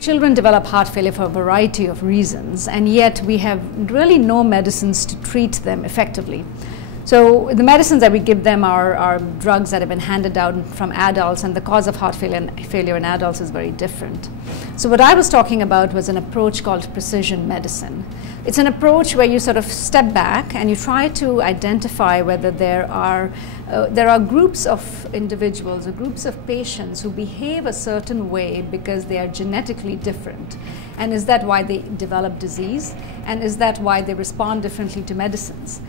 Children develop heart failure for a variety of reasons, and yet we have really no medicines to treat them effectively. So the medicines that we give them are drugs that have been handed down from adults, and the cause of heart failure in adults is very different. So what I was talking about was an approach called precision medicine. It's an approach where you sort of step back and you try to identify whether there are groups of individuals or groups of patients who behave a certain way because they are genetically different. And is that why they develop disease? And is that why they respond differently to medicines?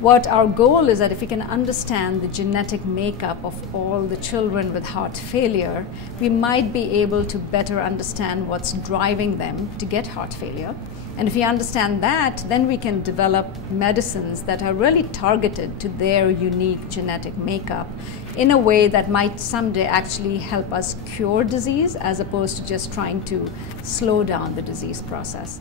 What our goal is that if we can understand the genetic makeup of all the children with heart failure, we might be able to better understand what's driving them to get heart failure. And if we understand that, then we can develop medicines that are really targeted to their unique genetic makeup in a way that might someday actually help us cure disease as opposed to just trying to slow down the disease process.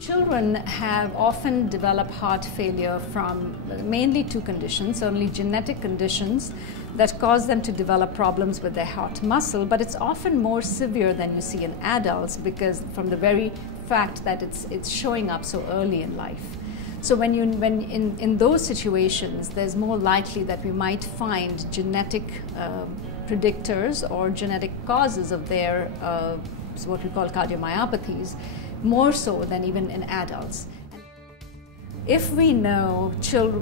Children have often developed heart failure from mainly two conditions, certainly genetic conditions that cause them to develop problems with their heart muscle, but it's often more severe than you see in adults because from the very fact that it's showing up so early in life. So in those situations, there's more likely that we might find genetic predictors or genetic causes of their what we call cardiomyopathies, more so than even in adults. If we know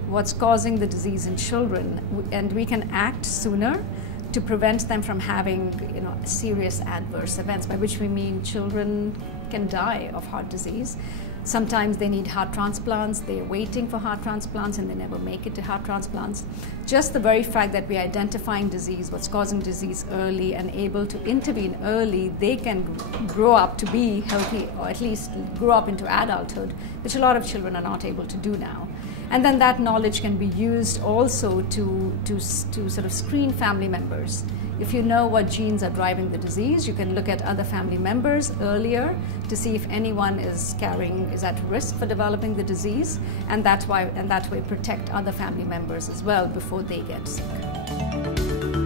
what's causing the disease in children, and we can act sooner to prevent them from having serious adverse events, by which we mean children can die of heart disease. Sometimes they need heart transplants, they're waiting for heart transplants and they never make it to heart transplants. Just the very fact that we're identifying disease, what's causing disease early and able to intervene early, they can grow up to be healthy or at least grow up into adulthood, which a lot of children are not able to do now. And then that knowledge can be used also to sort of screen family members. If you know what genes are driving the disease, you can look at other family members earlier to see if anyone is at risk for developing the disease, and that way protect other family members as well before they get sick.